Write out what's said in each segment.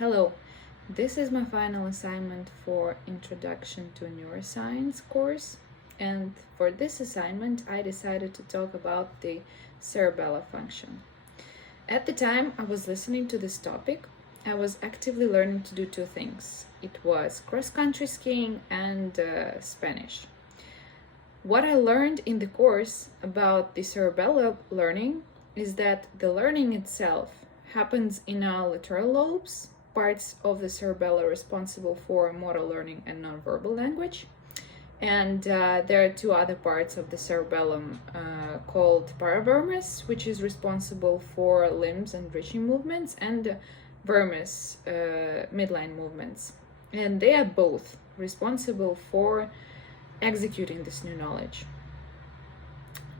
Hello, this is my final assignment for Introduction to Neuroscience course, and for this assignment I decided to talk about the cerebellar function. At the time I was listening to this topic, I was actively learning to do two things. It was cross-country skiing and Spanish. What I learned in the course about the cerebellar learning is that the learning itself happens in our lateral lobes, parts of the cerebellum responsible for motor learning and nonverbal language. And there are two other parts of the cerebellum called paravermis, which is responsible for limbs and reaching movements, and vermis, midline movements. And they are both responsible for executing this new knowledge.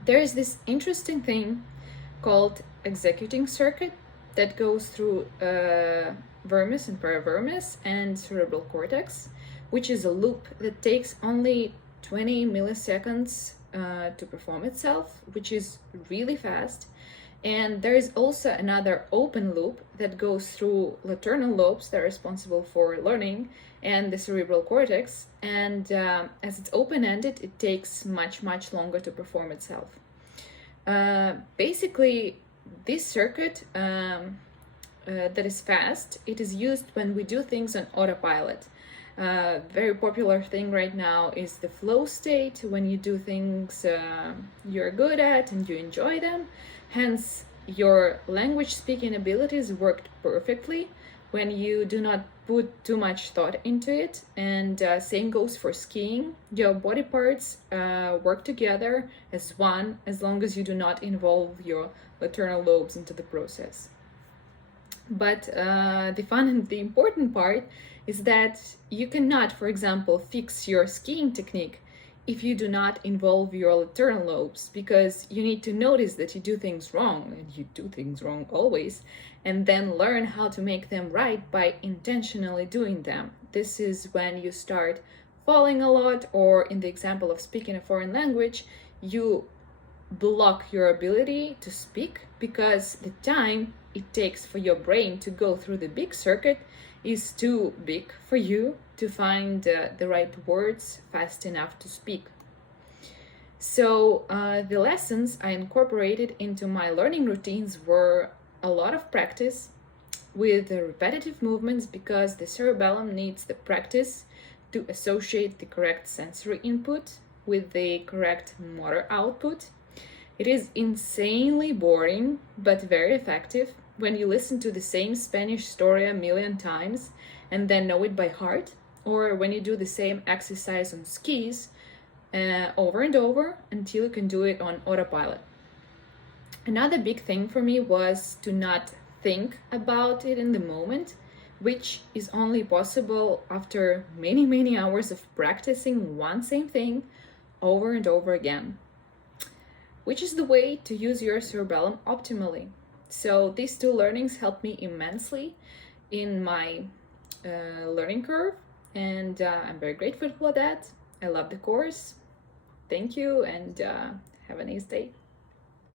There is this interesting thing called executing circuit that goes through vermis and paravermis and cerebral cortex, which is a loop that takes only 20 milliseconds to perform itself, which is really fast. And there is also another open loop that goes through lateral lobes that are responsible for learning and the cerebral cortex. And as it's open-ended, it takes much longer to perform itself. Basically, this circuit that is fast, it is used when we do things on autopilot. Very popular thing right now is the flow state, when you do things you're good at and you enjoy them. Hence, your language speaking abilities worked perfectly when you do not put too much thought into it. And same goes for skiing. Your body parts work together as one, as long as you do not involve your lateral lobes into the process. But the fun and the important part is that you cannot, for example, fix your skiing technique if you do not involve your lateral lobes, because you need to notice that you do things wrong, and you do things wrong always, and then learn how to make them right by intentionally doing them. This is when you start falling a lot, or in the example of speaking a foreign language, you block your ability to speak because the time it takes for your brain to go through the big circuit is too big for you to find the right words fast enough to speak. So the lessons I incorporated into my learning routines were a lot of practice with the repetitive movements, because the cerebellum needs the practice to associate the correct sensory input with the correct motor output. It is insanely boring, but very effective when you listen to the same Spanish story a million times and then know it by heart, or when you do the same exercise on skis over and over until you can do it on autopilot. Another big thing for me was to not think about it in the moment, which is only possible after many hours of practicing one same thing over and over again, which is the way to use your cerebellum optimally. So these two learnings helped me immensely in my learning curve, and I'm very grateful for that. I love the course. Thank you, and have a nice day.